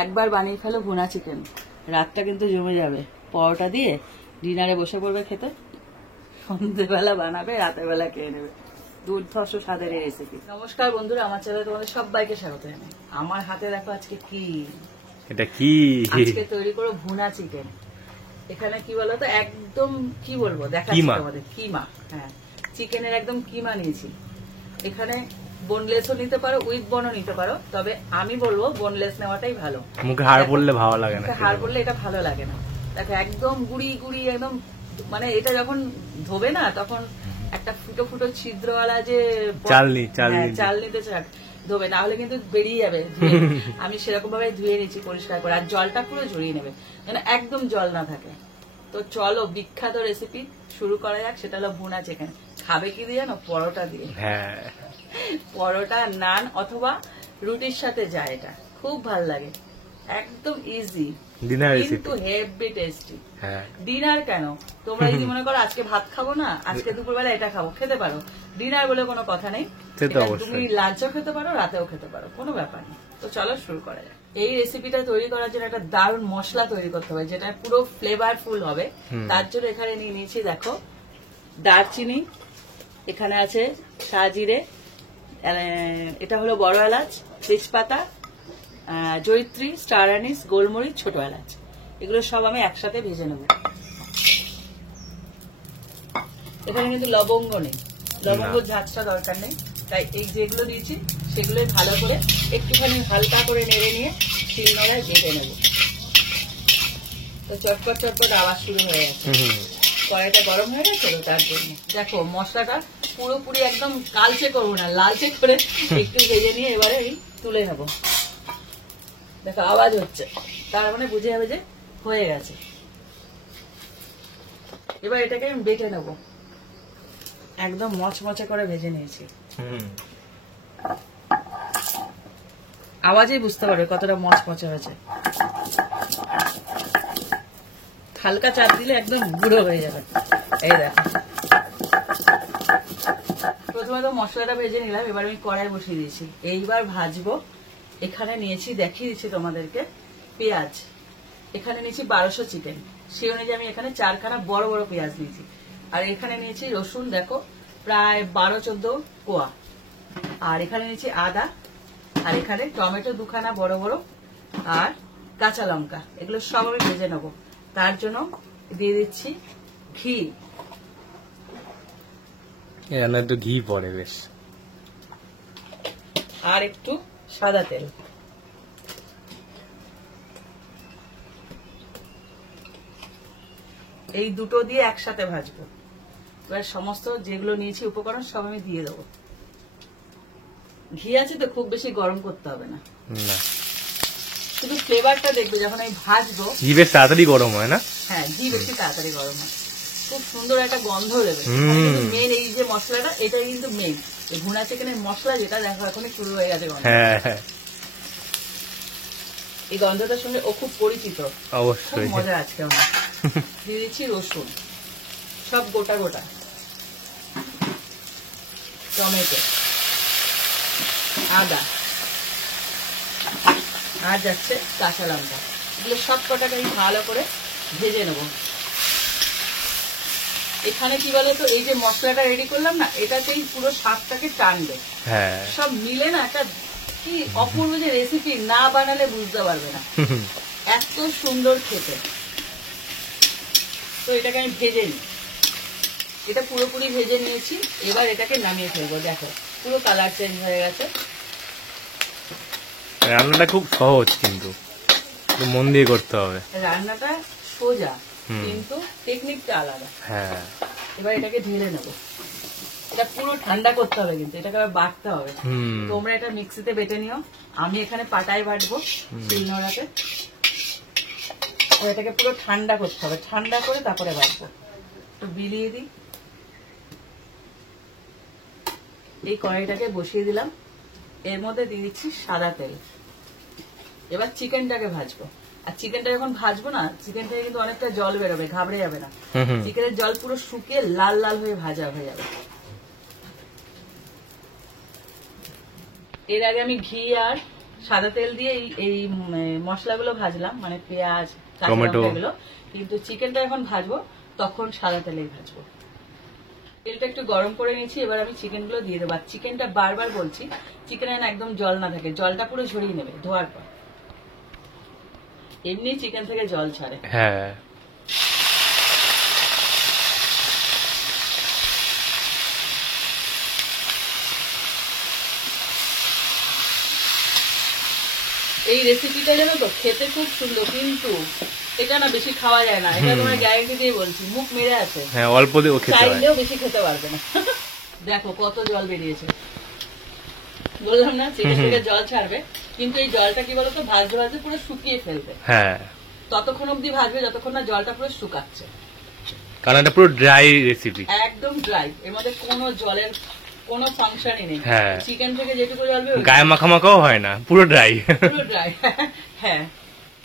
একবার বানিয়ে ফেলো ভুনা চিকেন, রাতটা কিন্তু জমে যাবে। পরোটা দিয়ে ডিনারে বসে পড়বে খেতে, সন্ধ্যেবেলা বানাবে, রাতের বেলা খেয়ে নেবে। দুর্ধর্ষ স্বাদের এই রেসিপি। নমস্কার বন্ধুরা, আমার চ্যানেলে তোমাদের সবাইকে স্বাগত জানাই। আমার হাতে দেখো আজকে কি, এটা কি আজকে তৈরি করো ভুনা চিকেন। এখানে কি বলতো, একদম কি বলবো দেখাচ্ছি তোমাদের, কিমা। হ্যাঁ, চিকেনের একদম কিমা নিয়েছি। এখানে বোনলেসও নিতে পারো, উইথ বনও নিতে পারো, তবে আমি বলবো বোনলেস নেওয়াটাই ভালো। মুখে হাড় পড়লে ভালো লাগে না, হাড় পড়লে এটা ভালো লাগে না। দেখো একদম গুড়ি গুড়ি একদম, মানে এটা যখন ধোবে না তখন একটা ফুটো ফুটো ছিদ্রওয়ালা যে চালনিতে ধোবে, না হলে কিন্তু বেরিয়ে যাবে। আমি সেরকম ভাবে ধুয়ে নিচ্ছি পরিষ্কার করে, আর জলটা পুরো ঝরিয়ে নেবে যেন একদম জল না থাকে। তো চলো বিখ্যাত রেসিপি শুরু করা যাক, সেটা হলো ভুনা চিকেন। খাবে কি দিয়ে জানো? পরোটা দিয়ে। হ্যাঁ, পরোটা, নান অথবা রুটির সাথে যায়, এটা খুব ভাল লাগে। একদম ইজি, কিন্তু হেভি টেস্টি। ডিনার কেন, তোমরা যদি মনে করো আজকে ভাত খাবো না, আজকে দুপুরবেলা এটা খাবো, খেতে পারো। ডিনার বলে কোনো কথা নেই, তুমি লাঞ্চও খেতে পারো, রাতেও খেতে পারো, কোনো ব্যাপার নেই। তো চলো শুরু করা যাক। এই রেসিপিটা তৈরি করার জন্য একটা দারুণ মশলা তৈরি করতে হবে, যেটা পুরো ফ্লেভারফুল হবে। তার জন্য এখানে নিয়ে নিয়েছি দেখো দারচিনি, এখানে আছে সাজিরে, এটা হলো বড় এলাচ, তেজপাতা, জয়িত্রী, স্টার অ্যানিস, গোলমরিচ, ছোট এলাচ। এগুলো সব আমি একসাথে ভেজে নেব। এখানে কিন্তু লবঙ্গ নেই, লবঙ্গ ঝাঁঝটা দরকার নেই, তাই এই যেগুলো দিয়েছি সেগুলোই ভালো করে একটুখানি হালকা করে নেড়ে নিয়ে শিলনোড়ায় বেটে নেব। তো চটপট চটপট আওয়াজ শুরু হয়ে গেছে, কড়াইটা গরম হয়ে গেছে। তার জন্য দেখো মশলাটা পুরোপুরি একদম কালচে করবো না, লালচে করে একটু ভেজে নিয়ে এবারে তুলে নেবো। দেখো আওয়াজ হচ্ছে, তার মানে বুঝে যাবে যে হয়ে গেছে। এবার এটাকে আমি বেটে নেব, একদম মচমচে করে ভেজে নিয়েছি। আওয়াজেই বুঝতে পারবে কতটা মচমচে হয়েছে। হালকা চাপ দিলে একদম গুঁড়ো হয়ে যাবে। এই দেখো, প্রথমে তো মশলাটা ভেজে নিলাম, এবার আমি কড়াই বসিয়ে দিয়েছি, এইবার ভাজবো। এখানে নিয়েছি, দেখিয়ে দিচ্ছি তোমাদেরকে, পেঁয়াজ। এখানে নিয়েছি 1200 চিকেন, সেই অনুযায়ী আমি এখানে 4খানা বড় বড় পেঁয়াজ নিয়েছি। আর এখানে নিয়েছি রসুন, দেখো প্রায় 12-14 কোয়া। আর এখানে নিয়েছি আদা, আর এখানে টমেটো 2খানা বড় বড়, আর কাঁচা লঙ্কা। এগুলো সব আমি ভেজে নেবো। তার জন্য দিয়ে দিচ্ছি ঘি, একটু ঘি পড়ে বেশ, আর একটু সাদা তেল। এই দুটো দিয়ে একসাথে ভাজবো। এবার সমস্ত যেগুলো নিয়েছি উপকরণ সব আমি দিয়ে দেবো। ঘি আছে তো, খুব বেশি গরম করতে হবে না, শুধু ফ্লেভারটা দেখবে যখন আমি ভাজবো। ঘি বেশ তাড়াতাড়ি গরম হয় না? হ্যাঁ, ঘি বেশি তাড়াতাড়ি গরম হয়, খুব সুন্দর একটা গন্ধ দেবে। মেন এই যে মশলাটা, এটাই কিন্তু মেন। এই ভুনা চিকেনের মশলা যেটা, দেখো এখনই শুরু হয়ে গেছে গন্ধ। এই গন্ধটার সঙ্গে ও খুব পরিচিত, অবশ্যই মজা আজকে আমার। দিয়ে দিচ্ছি রসুন, সব গোটা গোটা, টমেটো, আদা, আর যাচ্ছে কাঁচা লঙ্কা। এগুলো সব কটাকে আমি ভালো করে ভেজে নেব। এখানে কি বলতো, এই যে মশলাটা রেডি করলাম না, এটাতেই পুরো স্বাদটাকে টানবে। সব মিলে না একটা কি অপূর্ব যে রেসিপি, না বানালে বুঝতে পারবে না, এত সুন্দর খেতে। তো এটাকে আমি ভেজে নিই, এটা পুরোপুরি ভেজে নিয়েছি। এবার এটাকে নামিয়ে ফেলবো। দেখো পুরো কালার চেঞ্জ হয়ে গেছে। রান্নাটা খুব সহজ, কিন্তু মন দিয়ে করতে হবে। রান্নাটা সোজা, কিন্তু টেকনিকটা আলাদা। এবার এটাকে ঢেলে নেবো। এটা পুরো ঠান্ডা করতে হবে, কিন্তু এটাকে আবার বাটতে হবে। তোমরা এটা মিক্সিতে বেটে নিও, আমি এখানে পাটায় বাটবো শিলনোড়াতে। এটাকে পুরো ঠান্ডা করতে হবে, ঠান্ডা করে তারপরে বাটবো। তো বিলিয়ে দিই, এই কড়াইটাকে বসিয়ে দিলাম, এর মধ্যে দিয়ে দিচ্ছি সাদা তেল। এবার চিকেনটাকে ভাজবো। আর চিকেনটা যখন ভাজবো না, চিকেন থেকে কিন্তু অনেকটা জল বেরোবে, ঘাবড়ে যাবে না। চিকেনের জল পুরো শুকিয়ে লাল লাল হয়ে ভাজা হয়ে যাবে। এর আগে আমি ঘি আর সাদা তেল দিয়ে এই মশলাগুলো ভাজলাম, মানে পেঁয়াজ, টমেটো এগুলো, কিন্তু চিকেনটা এখন ভাজবো তখন সাদা তেলেই ভাজবো। তেলটা একটু গরম করে নিয়েছি, এবার আমি চিকেন গুলো দিয়ে দেবো। চিকেনটা বারবার বলছি, চিকেনে না একদম জল না থাকে, জলটা পুরো ঝরিয়ে নেবে ধোয়ার পর। এমনি চিকেন থেকে জল ছাড়ে। হ্যাঁ, এই রেসিপিটা জানো তো খেতে খুব সুন্দর, কিন্তু এটা না বেশি খাওয়া যায় না, এটা তোমার গ্যারান্টি দিয়ে বলছি, মুখ মেরে আছে। হ্যাঁ, অল্প দিয়ে খেতে হয়, চাইলেও বেশি খেতে পারবে না। দেখো কত জল বেরিয়েছে, বললাম না চিকেন থেকে জল ছাড়বে, কিন্তু এই জলটা কি বলতো ভাজতে ভাজতে পুরো শুকিয়ে ফেলবে। হ্যাঁ, ততক্ষণ অব্দি ভাজবে যতক্ষণ না জলটা পুরো শুকাচ্ছে, কারণ এটা পুরো ড্রাই রেসিপি, একদম ড্রাই, এর মধ্যে কোনো জলের কোনো ফাংশনই নেই। হ্যাঁ, চিকেন থেকে যেটুকু জল বেরোবে গায়ে মাখামাখাও হয় না, পুরো ড্রাই, পুরো ড্রাই। হ্যাঁ,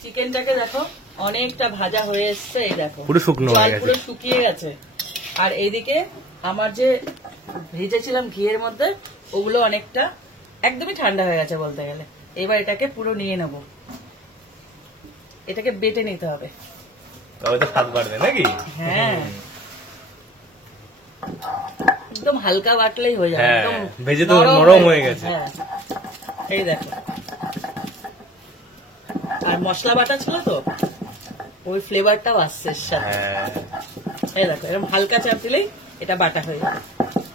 চিকেনটাকে দেখো অনেকটা ভাজা হয়ে এসছে, এই দেখো পুরো শুকনো হয়ে গেছে, পুরো শুকিয়ে গেছে। আর এইদিকে আমার যে ভেজেছিলাম ঘিয়ের মধ্যে, ওগুলো অনেকটা একদমই ঠান্ডা হয়ে গেছে বলতে গেলে। এবার এটাকে পুরো নিয়ে নেব, এটাকে বেটে নিতে হবে, তবে তো স্বাদ বাড়বে নাকি? হ্যাঁ, একদম হালকা বাটলেই হয়ে যাবে, একদম ভেজে তো নরম হয়ে গেছে। হ্যাঁ, এই দেখো, আর মশলা বাটা ছিল তো ওই ফ্লেভারটাও আসছে সাথে। এই দেখো এরকম হালকা চাপ দিলেই এটা বাটা হয়ে যাবে।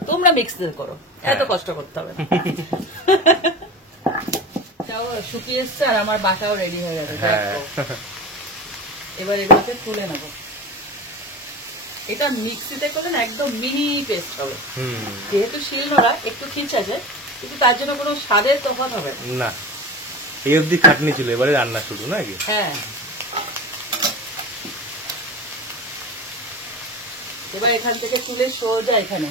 তোমরা মিক্স করো, এত কষ্ট করতে হবে না। শুকিয়ে এসছে আর আমার বাটাও রেডি হয়ে গেছে। এবার এগুলোকে তুলে নেবো, এটা মিক্সিতে করলে না একদম মিহি পেস্ট হবে, যেহেতু শিলনোড়া একটু খিচ আছে, কিন্তু তার জন্য কোনো স্বাদের তফাৎ হবে না। এই অবধি চাটনি ছিল, এবারে রান্না শুরু নাকি? হ্যাঁ, এবার এখান থেকে তুলে সোজা এখানে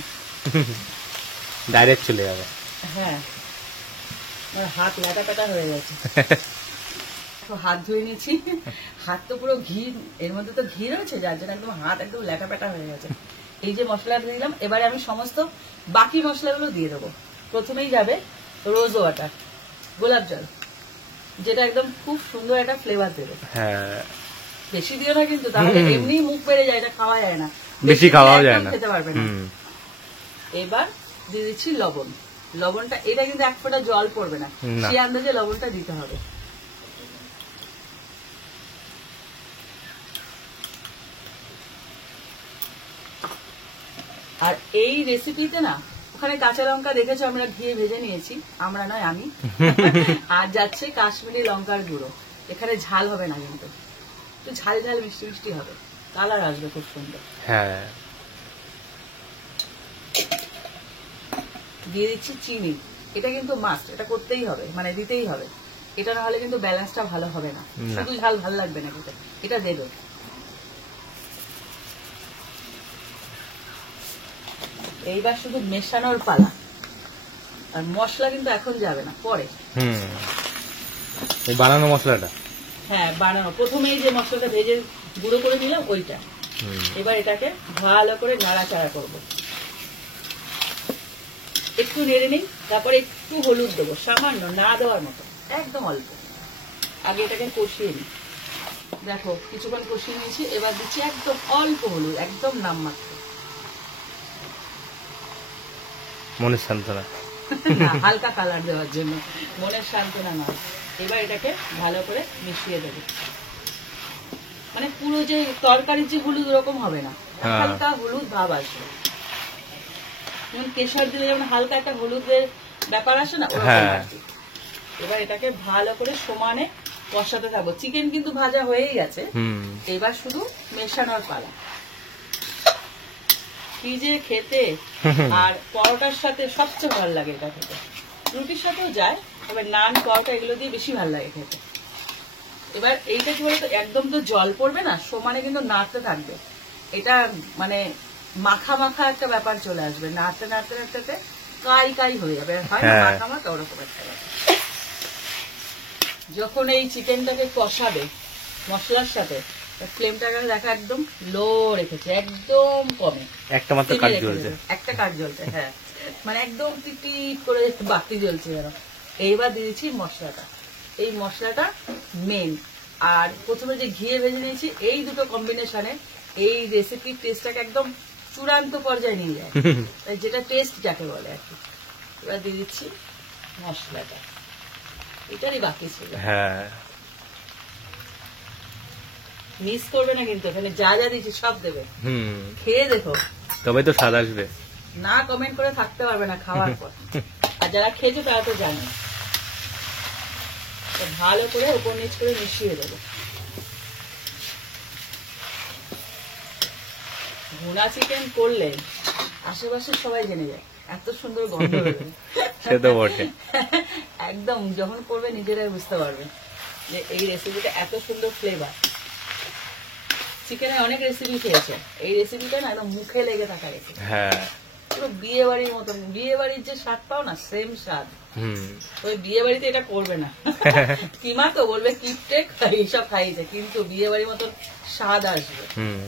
ডাইরেক্ট চলে যাবে। হ্যাঁ, আমার হাত ল্যাটা প্যাটা হয়ে গেছে। হাত ধুয়ে নিয়েছি, হাত তো পুরো ঘি, এর মধ্যে তো ঘি রয়েছে, যার জন্য একদম হাত একদম ল্যাটা প্যাটা হয়ে গেছে। এই যে মশলাটা দিলাম, এবারে আমি সমস্ত বাকি মশলাগুলো দিয়ে দেবো। প্রথমেই যাবে রোজ ওয়াটার, গোলাপ জল, যেটা একদম খুব সুন্দর একটা ফ্লেভার দেবে। হ্যাঁ, বেশি দিও না কিন্তু, তাহলে এমনি মুখ বেড়ে যায়, এটা খাওয়া যায় না, বেশি খাওয়াও যায় না, খেতে পারবে না। এবার দিয়ে দিচ্ছি লবণ। লবণটা এটা কিন্তু এক ফোঁটা জল পড়বে না, সেই আন্দাজে লবণটা দিতে হবে। আর এই রেসিপিতে না ওখানে কাঁচা লঙ্কা দেখেছো আমরা ঘিয়ে ভেজে নিয়েছি, আমরা নয় আমি। আর যাচ্ছে কাশ্মীরি লঙ্কার গুঁড়ো, এখানে ঝাল হবে না কিন্তু, একটু ঝাল ঝাল মিষ্টি মিষ্টি হবে, কালার আসবে খুব সুন্দর। হ্যাঁ, দিয়ে দিচ্ছি চিনি, এটা কিন্তু মাস্ট, এটা করতেই হবে, মানে দিতেই হবে, এটা না হলে কিন্তু ব্যালেন্সটা ভালো হবে না, শুধু ঝাল ভালো লাগবে না কিন্তু, এটা দেবে। এইবার শুধু মেশানোর পালা, আর মশলা কিন্তু এখন যাবে না, পরে। বানানো মশলাটা, হ্যাঁ বানানো, প্রথমেই যে মশলাটা ভেজে গুঁড়ো করে নিলাম ওইটা। এবার এটাকে ভালো করে নাড়াচাড়া করবো, একটু নেড়ে নিই, তারপরে একটু হলুদ দেবো, সামান্য, না দেওয়ার মতো, একদম অল্প। আগে এটাকে কষিয়ে নিই, দেখো কিছুক্ষণ কষিয়ে নিয়েছি, এবার দিচ্ছি একদম অল্প হলুদ, একদম নামমাত্র, মনের সান্ত্বনা, হালকা কালার দেওয়ার জন্য, মনের সান্ত্বনা নয়। এবার এটাকে ভালো করে মিশিয়ে দেবো, মানে পুরো যে তরকারির যে হলুদ ওরকম হবে না, হালকা হলুদ ভাব আসবে, যেমন কেশর দিলে যেমন হালকা একটা হলুদের ব্যাপার আসে না, এবার এটাকে ভালো করে সমানে কষাতে থাকবো। চিকেন কিন্তু ভাজা হয়েই গেছে, এবার শুধু মেশানোর পালা। কি যে খেতে, আর পরোটার সাথে সবচেয়ে ভালো লাগে এটা খেতে, রুটির সাথেও যায়, তবে নান পরোটা এগুলো দিয়ে বেশি ভালো লাগে খেতে। এবার এইটা কি বলতো, একদম তো জল পড়বে না, সমানে কিন্তু নাড়তে থাকবে, এটা মানে মাখা মাখা একটা ব্যাপার চলে আসবে, নাড়তে নাড়তে নাড়তে কাই কাই হয়ে যাবে, হয় না মাখা মাখা ওরকম একটা ব্যাপার। যখন এই চিকেনটাকে কষাবে মশলার সাথে, ফ্লেমটাকে দেখা একদম লো রেখেছে, একদম কমে, একটা মাত্র কাঠ জ্বলছে, একটা কাঠ জ্বলছে, হ্যাঁ, মানে একদম টিপ টিপ করে বাতি জ্বলছে যেন। এইবার দিয়েছি মশলাটা, এই মশলাটা মেন। আর প্রথমে যে ঘিয়ে ভেজে নিয়েছি, এই দুটো কম্বিনেশনে এই রেসিপির টেস্টটাকে একদম চূড়ান্ত পর্যায়ে নিয়ে যায়, তাই যেটা টেস্ট যাকে বলে আর কি। এবার দিয়ে দিচ্ছি মশলাটা, এটারই বাকি ছিল। হ্যাঁ, মিস করবে না কিন্তু, এখানে যা যা দিচ্ছি সব দেবে, খেয়ে দেখো তবে তো স্বাদ আসবে। না কমেন্ট করে থাকতে পারবে না খাওয়ার পর। আর যারা খেয়েছে তারা তো জানে। ভালো করে উপর নিচ করে মিশিয়ে দেবো। ভুনা চিকেন করলে আশেপাশে সবাই জেনে যায়, এত সুন্দর গন্ধ বেরোবে। সে তো বটে। একদম যখন করবে নিজেরাই বুঝতে পারবে যে এই রেসিপিটা এত সুন্দর ফ্লেভার। চিকেনের অনেক রেসিপি খেয়েছে, এই রেসিপিটা না একদম মুখে লেগে থাকা রেসিপি। হ্যাঁ, পুরো বিয়ে বাড়ির মতন, বিয়ে বাড়ির যে স্বাদ পাও না সেম স্বাদ। ওই বিয়ে বাড়িতে এটা করবে না, কিমা তো বলবে কিপটে এইসব খাইছে, কিন্তু বিয়ে বাড়ির মতন স্বাদ আসবে।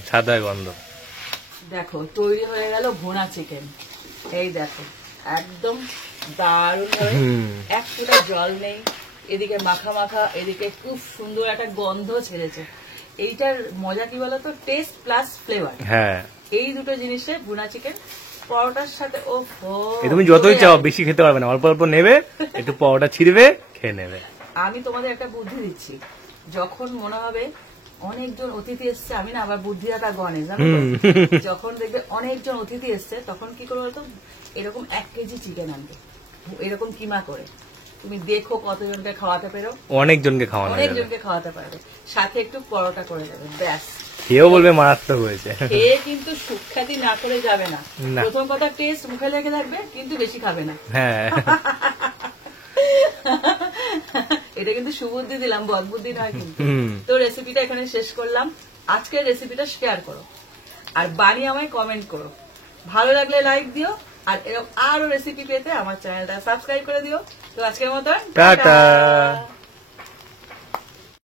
সাদা গন্ধ। দেখো তৈরি হয়ে গেল ভুনা চিকেন। এই দেখো একদম দারুণ ভাবে, এক ফোঁটা জল নেই, এদিকে মাখা মাখা, এদিকে খুব সুন্দর একটা গন্ধ ছেড়েছে। এইটার মজা কি বলতো, টেস্ট প্লাস ফ্লেভার। হ্যাঁ, এই দুটো জিনিসে ভুনা চিকেন পরোটার সাথে ও তুমি যতই চাও বেশি খেতে পারবে না, অল্প অল্প নেবে, একটু পরোটা ছিড়বে, খেয়ে নেবে। আমি তোমাদের একটা বুদ্ধি দিচ্ছি, যখন মনে হবে অনেকজন অতিথি এসছে, আমি না আবার বুদ্ধিদাতা গণে জানো তো? যখন দেখবে অনেকজন অতিথি এসছে, তখন কি করবে বলতো, এরকম 1 কেজি চিকেন আনবে, এরকম কিমা করে। তুমি দেখো কতজনকে খাওয়াতে পারো, অনেকজনকে খাওয়ানো, অনেকজনকে খাওয়াতে পারবে, সাথে একটু পরোটা করে দেবে, ব্যাস। কেউ বলবে মারাত্মক হয়েছে। খেয়ে কিন্তু সুখ্যাতি না করে যাবে না। প্রথম কথা টেস্ট মুখে লেগে থাকবে, কিন্তু বেশি খাবে না। হ্যাঁ, এটা কিন্তু সুবুদ্ধি দিলাম, বদবুদ্ধি নয় কিন্তু। তো রেসিপিটা এখানে শেষ করলাম। আজকের রেসিপিটা শেয়ার করো আর বানিয়ে আমায় কমেন্ট করো। ভালো লাগলে লাইক দিও, আর এরকম আরো রেসিপি পেতে আমার চ্যানেলটা সাবস্ক্রাইব করে দিও। তো আজকের মতন টাটা।